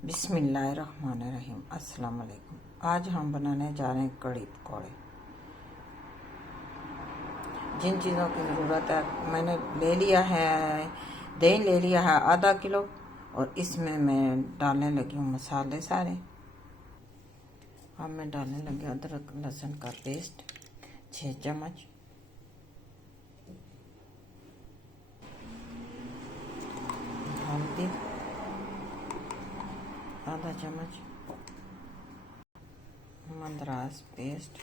बिस्मिल्लाहिर्रहमानिर्रहीम। अस्सलाम वालेकुम। आज हम बनाने जा रहे हैं कढ़ी पकौड़े। जिन चीज़ों की ज़रूरत है मैंने ले लिया है, दही ले लिया है आधा किलो, और इसमें मैं डालने लगी हूँ मसाले सारे। अब मैं डालने लगी अदरक लहसुन का पेस्ट 6 चम्मच, हल्दी आधा चम्मच, मंदरास पेस्ट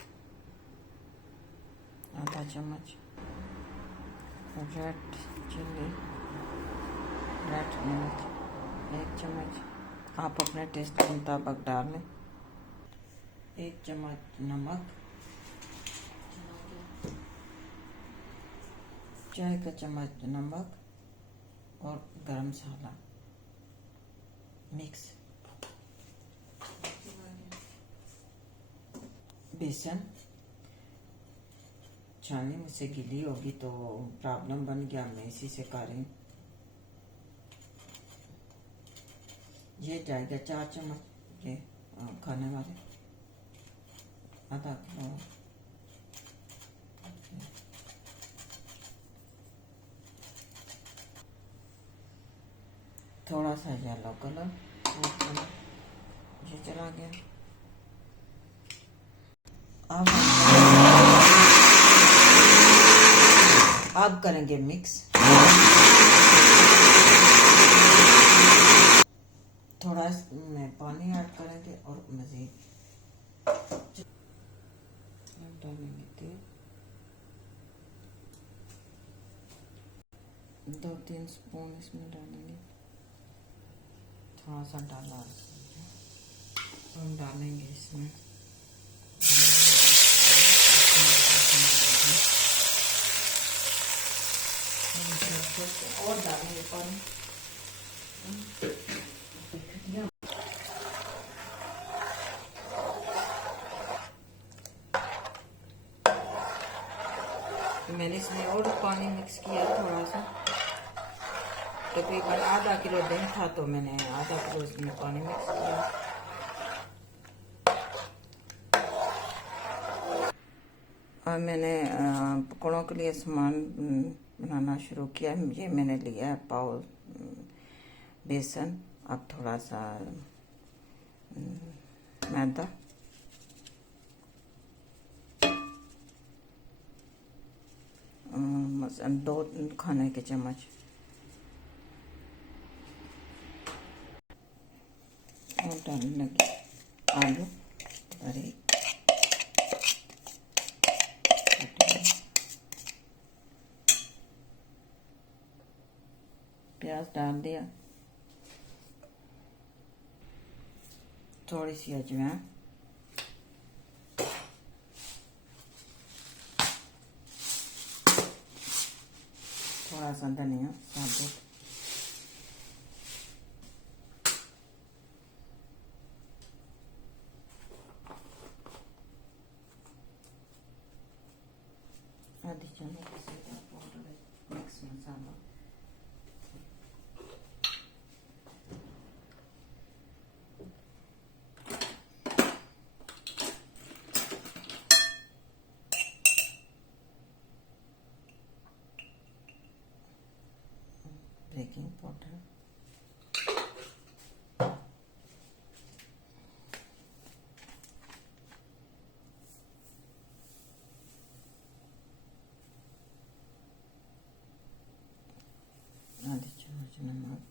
आधा चम्मच, रेड चिल्ली रेड मिर्च 1 चम्मच। आप अपने टेस्ट के मुताबिक डाल लें। 1 चम्मच नमक, चाय का चम्मच नमक और गरम मसाला मिक्स। बेसन छाननी मुझसे गीली होगी तो प्रॉब्लम बन गया, मैं इसी से कर रही हूँ। ये जाएगा 4 चम्मच, ये खाने वाले आधा किलो। थोड़ा सा येलो कलर, ये चला गया। अब करेंगे मिक्स। थोड़ा में पानी ऐड करेंगे और मज़ीद डालेंगे तेल। 2-3 स्पून इसमें डालेंगे। थोड़ा सा डाला हम डालेंगे इसमें और डालेंगे पानी। मैंने इसमें और पानी मिक्स किया थोड़ा सा, तकरीबन आधा किलो दही था तो मैंने आधा किलो इसमें पानी मिक्स किया। और मैंने पकौड़ों के लिए सामान बनाना शुरू किया। ये मैंने लिया है पाव बेसन, अब थोड़ा सा मैदा, मसाला 2 खाने के चम्मच, और डालने लगी आलू और प्याज डाल दिया, थोड़ी सी अजवाइन, थोड़ा सा धनिया साबुत, आधी चम्मच पाउडर मिक्स मसाला, बेकिंग पाउडर, आधी चम्मच नमक,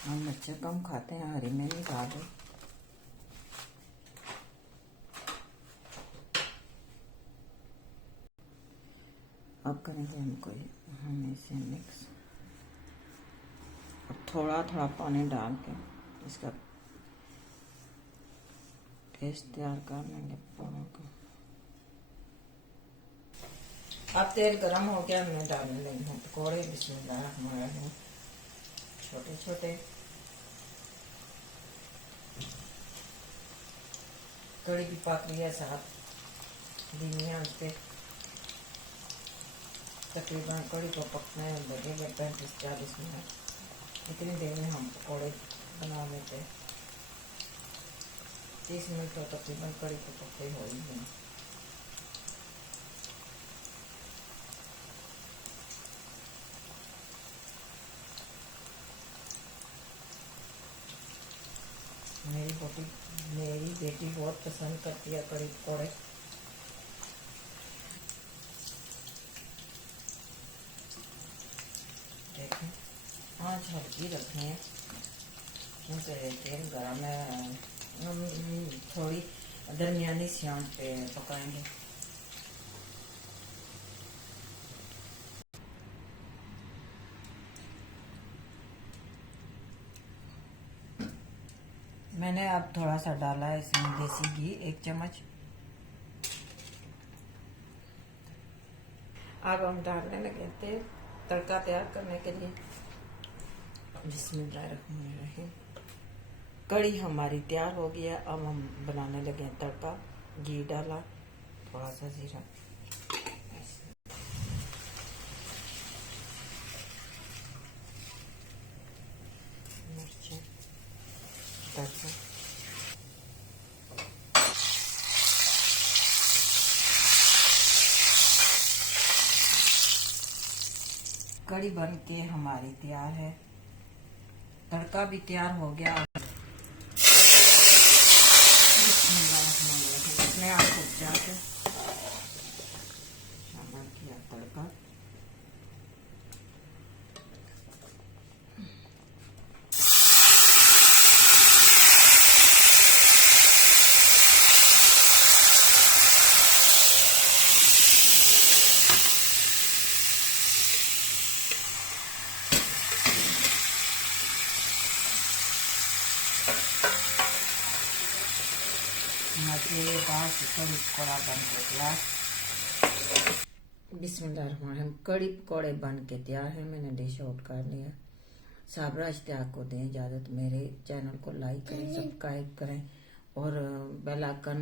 हम मिर्चें कम खाते हैं, हरी में नहीं खा रहे। अब करेंगे हम इसे मिक्स, और थोड़ा थोड़ा पानी डाल के इसका पेस्ट तैयार कर लेंगे पकौड़ों का। अब तेल गरम हो गया, मैं डालने लगी हूँ पकौड़े। बिस्मिल्लाह, छोटे छोटे कड़ी भी पक रही है, साथ धीमी आंच पे। तकरीबन कड़ी को पकने लगेंगे 35-40 मिनट। इतनी देर में हम पकौड़े बना लेते हैं। 30 मिनट तो तकरीबन कड़ी को पकते हो ही हैं। मेरी बेटी बहुत पसंद करती है कड़ी पकौड़े। देखें, आँच हल्की रखनी है क्योंकि तेल गर्म है। हम थोड़ी दरमियानी सी आँच पे पकाएंगे। मैंने अब थोड़ा सा डाला है इसमें देसी घी, 1 चम्मच। अब हम डालने लगे तेल तड़का तैयार करने के लिए। बिस्मिल्लाहिर्रहमानिर्रहीम। कड़ी हमारी तैयार हो गई है। अब हम बनाने लगे हैं तड़का। घी डाला, थोड़ा सा जीरा, मिर्चें, तड़का। कड़ी बन के हमारी तैयार है। तड़का भी तैयार हो गया। अपने आप को जाके शामिल किया तड़का। मज़ेदार कड़ी पकौड़ा बन के तैयार। बिस्मिल्लाहिर्रहमानिर्रहीम। कड़ी पकौड़े बन के तैयार है। मैंने डिश आउट कर लिया। साबरा इश्तियाक को दें इजाज़त। मेरे चैनल को लाइक करें, सब्सक्राइब करें और बेल आइकन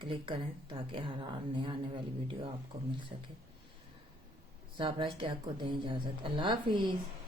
क्लिक करें ताकि हर आने वाली वीडियो आपको मिल सके। साबरा इश्तियाक को दें इजाज़त। अल्लाह हाफिज़।